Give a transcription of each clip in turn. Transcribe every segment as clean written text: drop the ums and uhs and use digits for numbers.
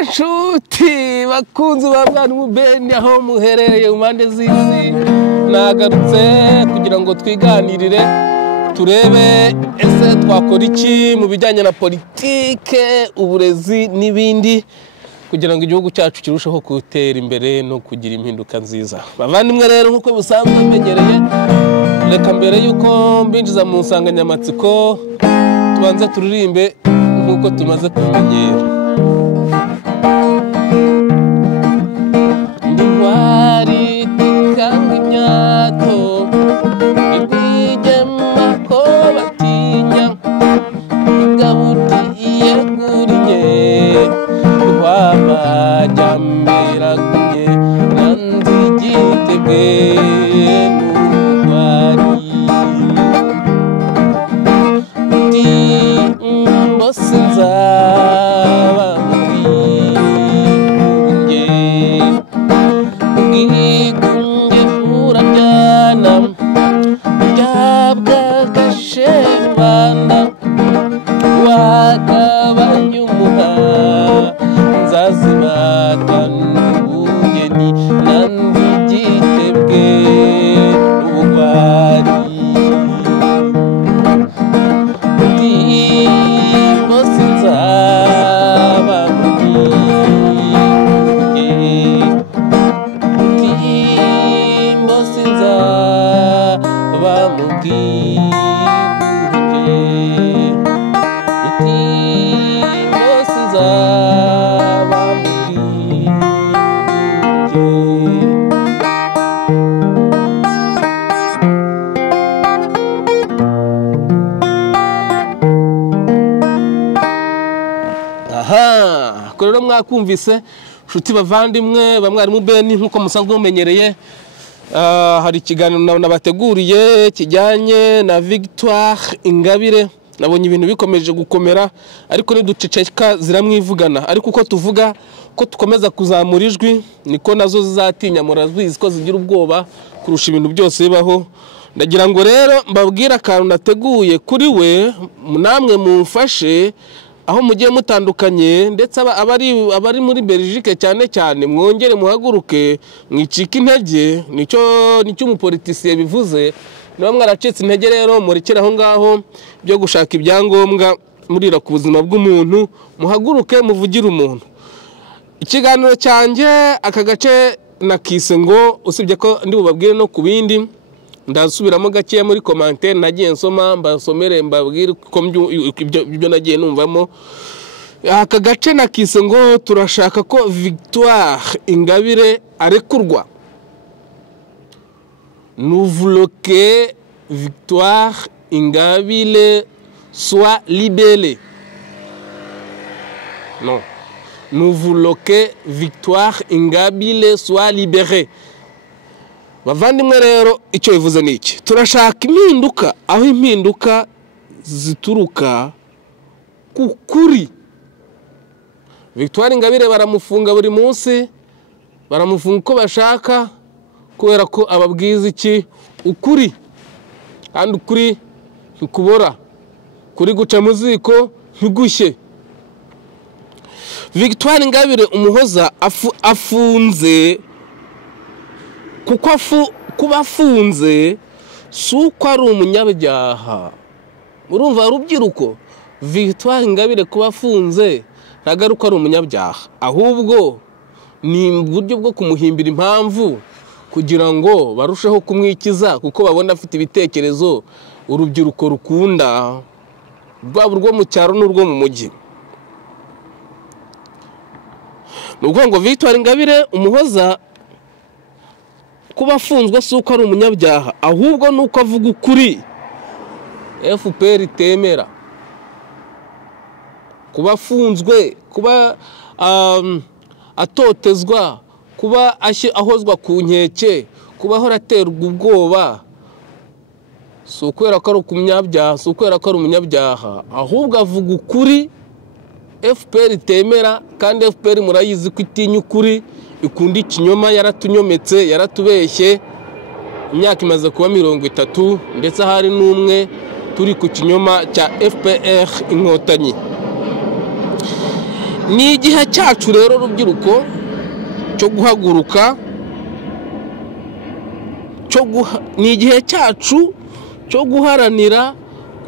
Bashuti bakunzi babwana umubeni aho muherereye umande z'isi nagarutse kugira ngo twiganirire turebe ese twakora iki mu bijyanye na politike uburezi n'ibindi kugira ngo igihugu cyacu kirusheho gutera imbere no kugira impinduka nziza. Bavandimwe rero nkuko busanzwe menyereye reka mbere yuko mbinjiza mu nsanganyamatsiko tubanza turirimbe nkuko tumaze kumenyera. Ndiwari tikanga imyato ibigema ko batinya igabutiye kurinye wamajyamberagunye nanzigitebwe n'ubwari ndi mbosinza mwakumvise shuti bavandimwe bamwarimu beni nkuko musanzwe mumenyereye. Hari ikiganiro nabateguriye kijyanye na Victoire Ingabire. Nabonye ibintu bikomeje gukomera ariko niduceceka ziramwivugana, ariko uko tuvuga ko tukomeza kuzamura ijwi niko nazo zizatinya murazwizi ko zigira ubwoba kurusha ibintu byose bibaho. Ndagira ngo rero mbabwira akantu nateguye kuri we namwe mumfashe aho mugiye mutandukanye ndetse abari muri Belgique cyane mwongere muhaguruke mwicika intege. Nicyo umupolitisiye bivuze niba mwaracitse intege rero murekera aho ngaho byo gushaka ibyangombwa murira ku buzima bw'umuntu, muhaguruke muvugire umuntu. Ikiganiro cyanjye aka gace nakise ngo usibye ko ndi bubabwire no ku bindi ndasubiramo gake muri commentaire nagiye nsoma mbasomere mbabwire ko ibyo nagiye numvamo. Aka gace nakise ngo turashaka ko Victoire Ingabire arekurwa. Nous voulons que Victoire Ingabire soit libérée. Non. Nous voulons que Victoire Ingabire soit libérée. Bavandimwe rero icyo bivuze niki? Turashaka impinduka, aho impinduka zituruka kukuri. Victoire Ingabire baramufunga buri munsi, baramufunga uko bashaka kubera ko ababwiza iki ukuri, kandi ukuri ntikubora, kuri guca mu ziko ntigushye. Victoire Ingabire umuhoza afunze kuko kuba afunze suko ari umunyabyaha. Urumva rubyiruko, Victoire Ingabire kuba afunze ntagaruka ari umunyabyaha, ahubwo ni uburyo bwo kumuhimbira impamvu kugira ngo barusheho kumwikiza kuko babona afite ibitekerezo urubyiruko rukunda rwaba urwo mu cyaro n'urwo mu mujyi. Nuko ngo Victoire Ingabire umuhoza kuba afunzwe suko ari umunyabyaha, ahubwo nuko avuga ukuri FPR itemera. Kuba afunzwe, kuba atotezwa, kuba ahozwa ku nkeke, kuba horaterwa ubwoba, sukwera ko ari umunyabyaha, sukwera ko ari umunyabyaha, ahubwo avuga ukuri FPR itemera. Kandi FPR murayizi ko itinya ukuri, ikunda ikinyoma, yaratunyometse, yaratubeshye. Imyaka imaze kuba 30 ndetse hari n'umwe turi ku kinyoma cya FPR inkotanyi. ni igihe cyacu rero rubyiruko cyo guhaguruka, ni igihe cyacu cyo guharanira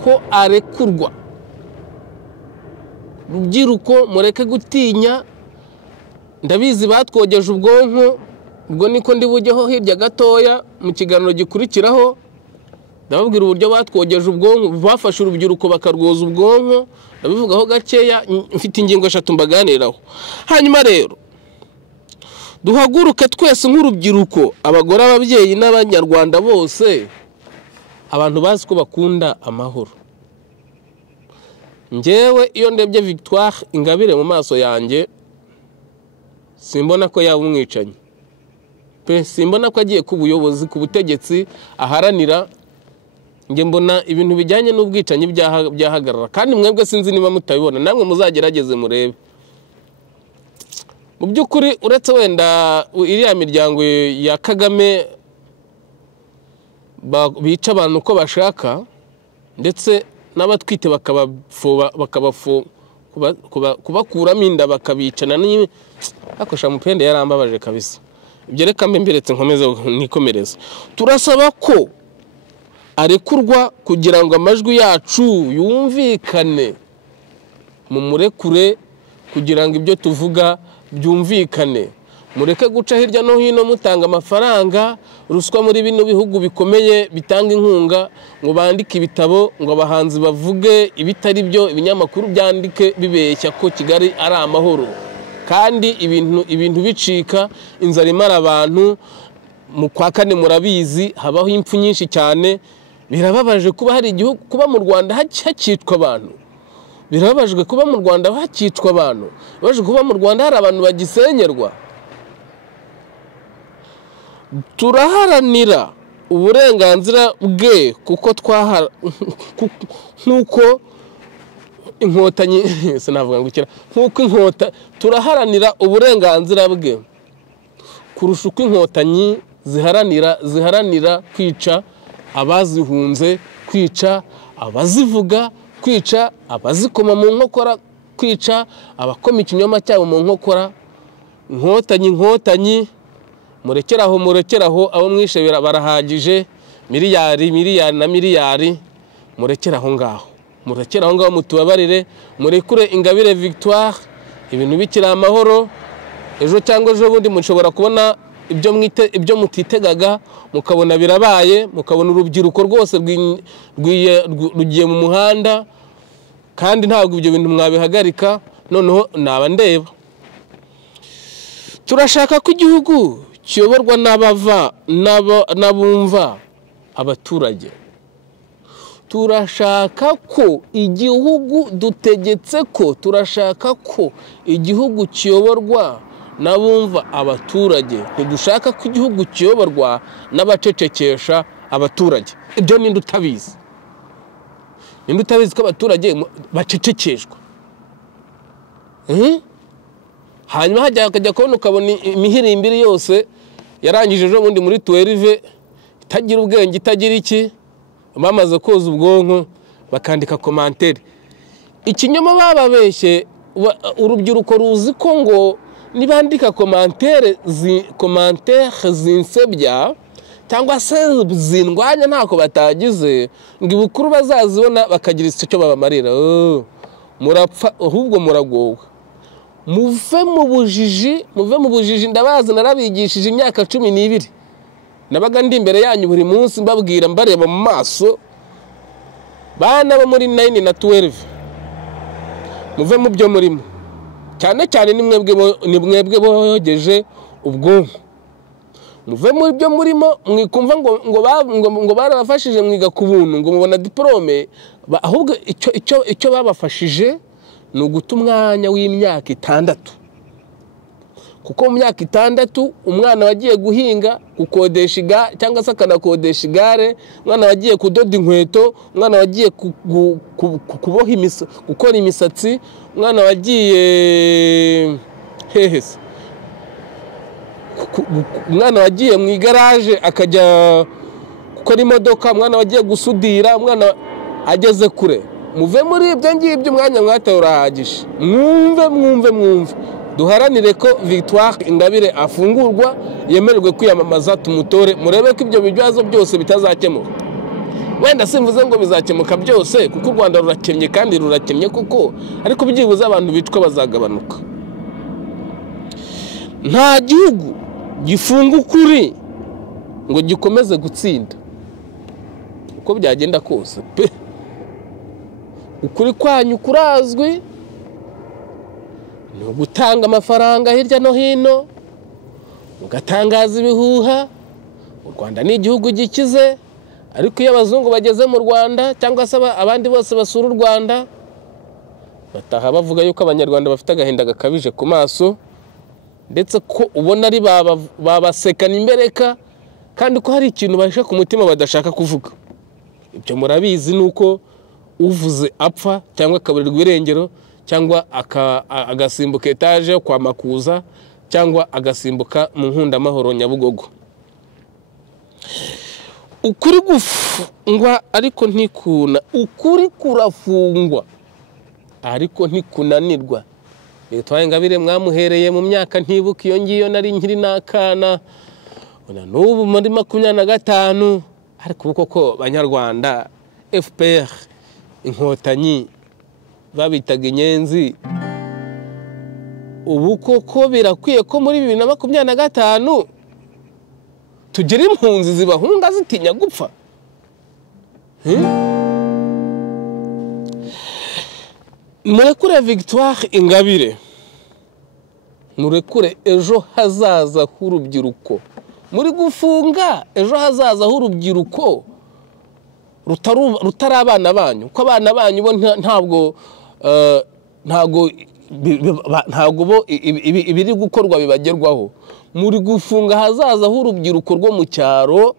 ko arekurwa. Rubyiruko mureke gutinya, ndabizi batwogeje ubwonko, ubwo niko ndi bujyeho hirya gatoya mu kiganiro gikurikiraho, ndababwira uburyo batwogeje ubwonko, bafashe urubyiruko bakarwoza ubwonko, ndabivugaho gakeya, mfite ingingo 3 mbaganiraho. Hanyuma rero duhaguruke twese nk'urubyiruko, abagore, ababyeyi n'abanyarwanda bose, abantu bazi ko bakunda amahoro. Njyewe iyo ndebye Victoire Ingabire mu maso yanjye, simbona ko yaba umwicanyi pe, simbona ko agiye ku buyobozi, ku butegetsi aharanira. Nge mbona ibintu bijyanye n'ubwicanyi byahagarara, kandi mwebwe sinzi niba mutabibona, namwe muzagerageze murebe. Mu by'ukuri uretse wenda iriya miryango ya Kagame bica abantu uko bashaka, ndetse n'abatwite kubakuramo inda bakabicana, akosha mupende yarambabaje kabisa. Ibyo reka mbiretse nkomeze nikomereza. Turasaba ko arekurwa kugira ngo amajwi yacu yumvikane, mu murekure kugira ngo ibyo tuvuga byumvikane. Mureke guca hirya no hino mutanga amafaranga, ruswa muri bino bihugu bikomeye bitanga inkunga, ngo bandike ibitabo, ngo abahanzi bavuge ibitari byo, ibinyamakuru byandike bibeshya ko Kigali ari amahoro, kandi ibintu bicika, inzara imara abantu. Mu kwa kane murabizi habaho impfu nyinshi cyane. Birababaje kuba hari igihugu, kuba mu Rwanda hakicwa abantu, birababajwe kuba mu Rwanda hakicwa abantu, birababaje kuba mu Rwanda hari abantu bagisenyerwa. Turaharanira uburenganzira bwe, kuko nkuko inkotanyi sinavuga ngukira, nkuko inkota turaharanira uburenganzira bwe kurusha uko inkotanyi ziharanira kwica abazihunze, kwica abazivuga, kwica abazikoma mu nkokora, kwica abakoma ikinyoma cyabo mu nkokora. Inkotanyi murekeraho, abo mwishe barahagije, miliyari, murekeraho ngaho, mutubabarire, murekure Ingabire Victoire, ibintu bikira amahoro. Ejo cyangwa ejo bundi mushobora kubona ibyo mutitegaga, mukabona birabaye, mukabona urubyiruko rwose rugiye mu muhanda, kandi ntabwo ibyo bintu mwabihagarika. Noneho naba ndeba, turashaka ko igihugu kiyoborwa n'abumva abaturage. Turashaka ko igihugu dutegetse ko, turashaka ko igihugu kiyoborwa n'abumva abaturage. Ntidushaka ko igihugu kiyoborwa n'abacecekesha abaturage. Ibyo ninde utabizi? Ninde utabizi ko abaturage bacecekeshwa? Hanyuma hajya kubona ukabona imihirimbiri yose yarangije ejo bundi muri 12 itagira ubwenge, itagira iki, bamaze koza ubwonko bakandika commentaire. Ikinyoma bababeshye, urubyiruko ruzi ko ngo nibandika commentaire zinsebya cyangwa se zindwanya ntako batagize, ngo ibukuru bazazibona bakagira icyo babamarira. Murapfa ahubwo muragowe. Muve mu bujiji, ndabazi narabigishije imyaka 12. Nabaga ndi imbere yanyu buri munsi mbabwira, mbareba mu maso, bana bo muri 9 na 12. Muve mu byo murimo, cyane cyane ni mwebwe bogeje ubwonko. Muve mu byo murimo, mwikumva ngo barabafashije mwiga ku buntu, ngo mubona diplome, ahubwo icyo babafashije ni uguta umwanya w'imyaka 6. Kuko mu myaka 6 umwana wagiye guhinga, gukodesha igare cyangwa se akanakodesha igare, umwana wagiye kudoda inkweto, umwana wagiye gukora imisatsi, umwana wagiye hehese, umwana wagiye mu igaraje akajya gukora imodoka, umwana wagiye gusudira, umwana ageze kure. muve muri ibyo ngibyo umwanya mwataye urahagije mwumve duharanire ko Victoire Ingabire afungurwa yemererwe kwiyamamaza tumutore murebe ko ibyo bibazo byose bitazakemuka wenda simvuze ngo bizakemuka byose kuko u Rwanda rurakennye kandi rurakennye kuko ariko byibuze abantu bicwa bazagabanuka nta gihugu gifunga ukuri ngo gikomeze gutsinda uko byagenda kose pe ukuri kwanyu kurazwi no gutanga amafaranga hirya no hino ugatangaza ibihuha u Rwanda ni igihugu gikize ariko iyo abazungu bageze mu Rwanda cyangwa se abandi bose basura u Rwanda bataha bavuga yuko abanyarwanda bafite agahinda gakabije ku maso ndetse ko ubona ari babasekana imbereka kandi ko hari ikintu bahisha ku mutima badashaka kuvuga ibyo murabizi nuko uvuze apfa cyangwa akaburirwa irengero cyangwa agasimbuka etaje kwa Makuza cyangwa agasimbuka mu Nkundamahoro Nyabugogo ukuri gufungwa ariko ntikuna ukuri kurafungwa ariko ntikunanirwa Victoire Ingabire mwamuhereye mu myaka ntibuka iyo ngiyo nari nkiri nakana n'ubu muri 25 ariko koko banyarwanda FPR inkotanyi babitaga inyenzi ubu koko birakwiye ko muri 2025 tugere impunzi zibahunga zitinya gupfa murekure Victoire Ingabire murekure ejo hazaza h'urubyiruko muri gufunga ejo hazaza h'urubyiruko rutari abana banyu ko abana banyu bo ntago bo ibiri gukorwa bibagerwaho muri gufunga hazaza h'urubyiruko rwo mu cyaro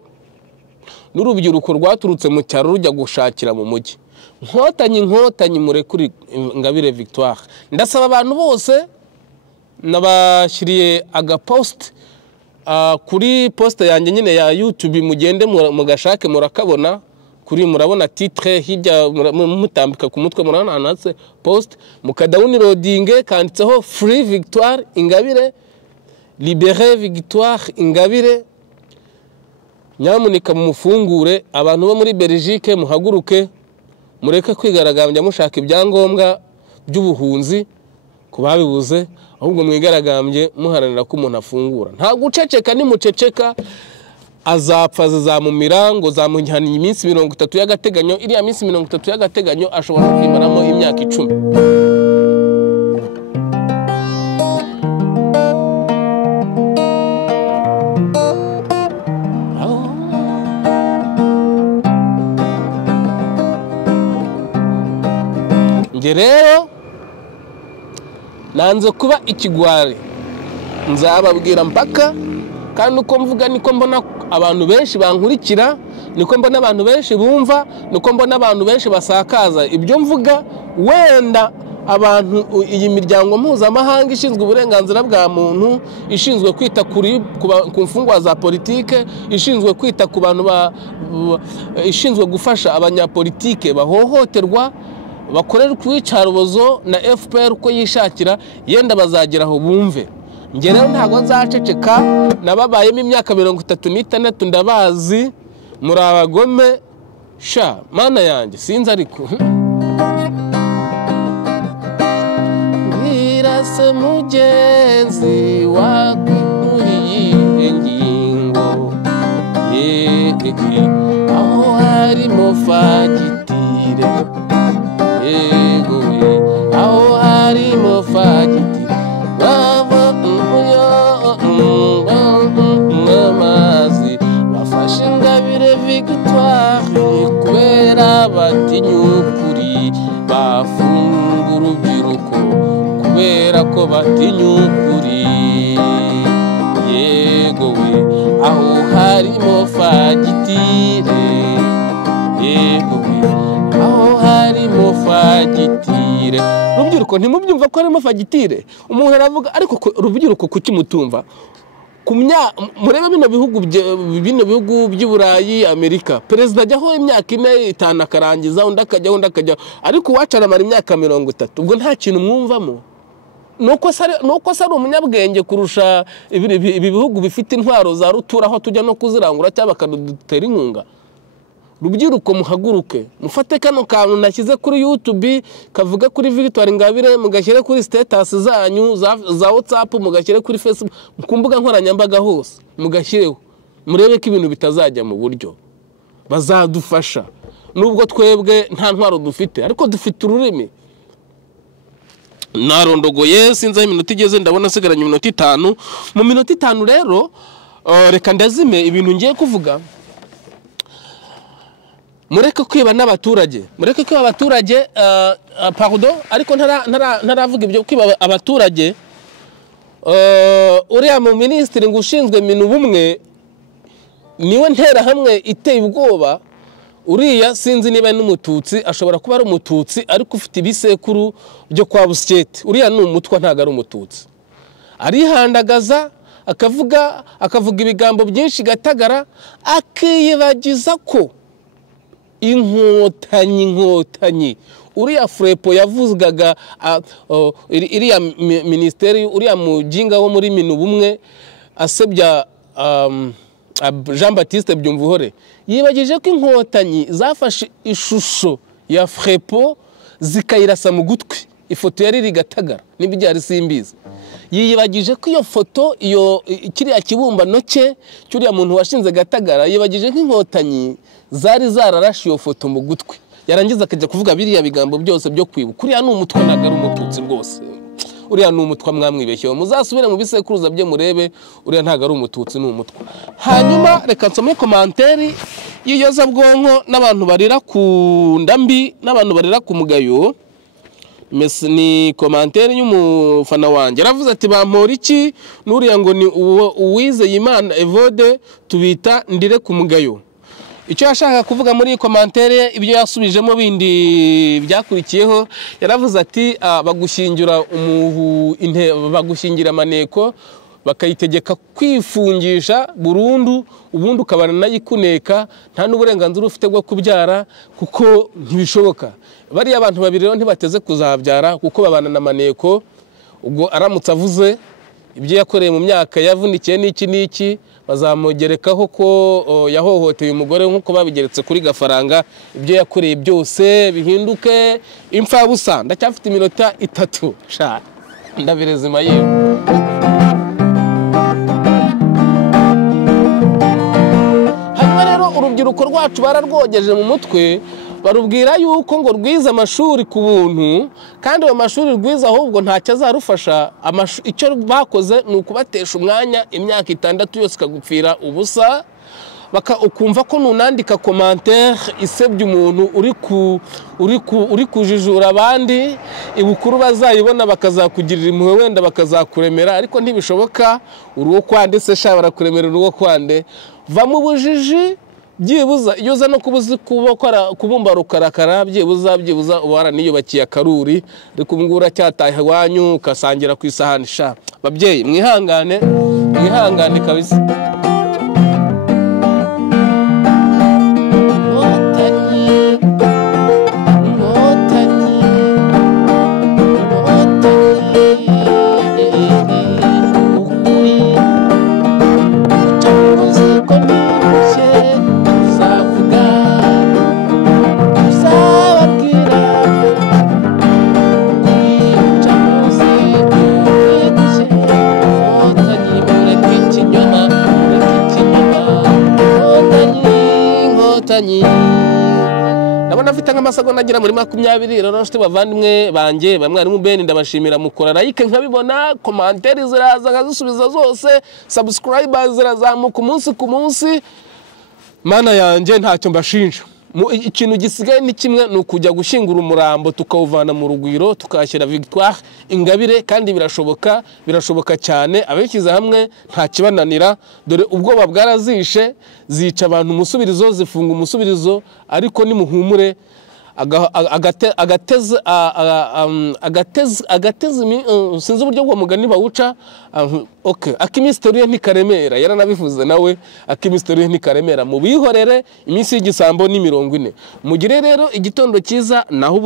n'urubyiruko rwaturutse mu cyaro rujya gushakira mu mujyi inkotanyi murekuri Ingabire Victoire ndasaba abantu bose nabashyiriye agapost kuri post yanjye nyine ya YouTube mugende mugashake murakabona kuri murabona titre hirya mutambika ku mutwe murananatse post mukadawunirodinge kanditseho Free Victoire Ingabire Libéré Victoire Ingabire nyamuneka mufungure abantu bo muri Belgique muhaguruke mureke kwigaragambya mushaka ibyangombwa by'ubuhunzi kubabibuze ahubwo mwigaragambye muharanira ko umuntu afungura nta guceceka ni muceceka azapfa zazamumira ngo zamuhanye iminsi 30 y'agateganyo iriya minsi 30 y'agateganyo ashobora kwimaramo imyaka 10 rero nanze kuba ikigwari nzababwira mpaka kandi uko mvuga niko mbona abantu benshi bankurikira niko mbona abantu benshi bumva niko mbona abantu benshi basakaza ibyo mvuga wenda abantu iyi miryango mpuzamahanga ishinzwe uburenganzira bwa muntu ishinzwe kwita ku mfungwa za politike ishinzwe kwita ku bantu ishinzwe gufasha abanyapolitike bahohoterwa bakorera kwicarubozo na FPR uko yishakira yenda bazageraho bumve nge rero ntago nzaceceka nababayemo imyaka 36 ndabazi muri abagome sha mana yanjye sinzi ariko wirase mugenzi wakwikuhiye ngingo aho harimo fagitire aho harimo fagitire amazi bafashe Ingabire Victoire kubera batinyukuri bafunga urubyiruko kubera ko batinyukuri yego we aho harimo fagitire yego we aho harimo fagitire rubyiruko ntimubyumva ko harimo fagitire umuntu aravuga ariko rubyiruko kuki mutumva murebe bino bihugu by'Uburayi, Amerika, perezida ajyaho imyaka 4 5 akarangiza, undi akajyaho ariko wacaramara imyaka 30. Ubwo nta kintu mwumvamo. Nuko ari umunyabwenge kurusha ibi bihugu bifite intwaro za rutura aho tujya no kuzirangura cyangwa bakadutera inkunga. Rubyiruko muhaguruke, mufate kano kantu nashyize kuri YouTube kavuga kuri Victoire Ingabire, mugashyire kuri status zanyu za WhatsApp, mugashyire kuri Facebook, mukumbuga nkoranyambaga hose, mugashyireho, murebe ko ibintu bitazajya mu buryo. Bazadufasha nubwo twebwe nta ntwaro dufite, ariko dufite ururimi. Narondogoye sinza iminota igeze, ndabona sigaranye iminota 5. Mu minota 5 rero reka ndazime ibintu ngiye kuvuga. Mureke kwiba n'abaturage, mureke kwiba abaturage, pardon, ariko ntaravuga ibyo kwiba abaturage. Uriya mu ministri ngushinzwe minu bumwe niwe ntera hamwe iteye ubwoba. Uriya sinzi niba n'umututsi, ashobora kuba ari umututsi ariko ufite ibisekuru byo kwa Busyete. Uriya ni umutwa, ntago ari umututsi. Arihandagaza akavuga ibigambo byinshi Gatagara, akiyibagiza ko inkotanyi uriya Frepo yavugaga iriya ministeri, uriya mujinga wo muri minu bumwe asebya Jean Baptiste Byumvuhore, yibagije ko inkotanyi zafashe ishusho ya Frepo zikayirasa mu gutwi. Ifoto yari Gatagara n'ibyari simbizi. Yibagije ko iyo foto, kiriya kibumbano cye cyuriya muntu washinze Gatagara, yibagije ko inkotanyi zari zararashe iyo foto mu gutwi. Yarangiza akajya kuvuga biriya bigambo byose byo kwibuka. Uriya ni umutwa, ntago ari umututsi rwose. Uriya ni umutwa, mwamwibeshyeho. Muzasubire mu bisekuruza bye murebe, uriya ntago ari umututsi, ni umutwa. Hanyuma reka nsome komanteri y'iyoza bwonko n'abantu barira ku ndambi n'abantu barira ku mugayo. Ni komanteri y'umufana wanjye, aravuze ati bampora iki n'uriya ngo ni Uwizeyimana Evode tubita ndire ku mugayo. Icyo yashaka kuvuga muri komanteri ibyo yasubijemo bindi byakurikiyeho, yaravuze ati bagushingira amaneko bakayitegeka kwifungisha burundu, ubundi ukabana nayikuneka, nta n'uburenganzira ufite bwo kubyara kuko ntibishoboka. Bariya abantu babiri rero ntibateze kuzabyara kuko babana na maneko. Ubwo aramutse avuze ibyo yakoreye mu myaka yavunikiye n'iki bazamugerekaho ko yahohoteye umugore nk'uko babigeretse kuri Gafaranga. Ibyo yakoreye byose bihinduke impfa busa. Ndacyafite iminota 3 sha ndabirezima yewe. Hanyuma rero urubyiruko rwacu bararwogeje mu mutwe, barubwira yuko ngo rwiza amashuri ku buntu, kandi ayo mashuri rwiza ahubwo ntacyo azarufasha. Icyo bakoze ni ukubatesha umwanya imyaka 6 yose ikagupfira ubusa. Ukumva ko nunandika commentaire isebye umuntu uri kujijura abandi, ibukuru bazayibona bakazakugirira impuhwe, wenda bakazakuremera, ariko ntibishoboka. Uruwo kwande se sha barakuremera uruwo kwande. Va mu bujiji, byibuza iyo uza no kubumba rukarakara, byibuza ubara niyubakiye akaruri, ariko ubungura cyataye wanyu ukasangira ku isahani. Sha babyeyi mwihangane kabisa. Ndabona afite nk'amasagonda agira muri 20. Rero nshuti bavandimwe banjye, bamwe ari mu Ben ndabashimira, mukora like nkabibona, komanteri ziraza nkazisubiza zose, subscribers zirazamuka umunsi ku munsi. Mana yanjye ntacyo mbashinja. Ikintu gisigaye ni kimwe, ni ukujya gushingura umurambo tukawuvana mu rugwiro tukashyira Victoire Ingabire, kandi birashoboka cyane. Abeshyize hamwe nta kibananira, dore ubwoba bwarazishe, zica abantu umusubirizo, zifunga umusubirizo, ariko nimuhumure agateze sinzi uburyo bwo mugani bawuca. Okay, akimisteriye ntikaremera yaranabivuze nawe, akimisteriye ntikaremera, mu bihorere iminsi y'igisambo ni 40. Mugire rero igitondo cyiza naho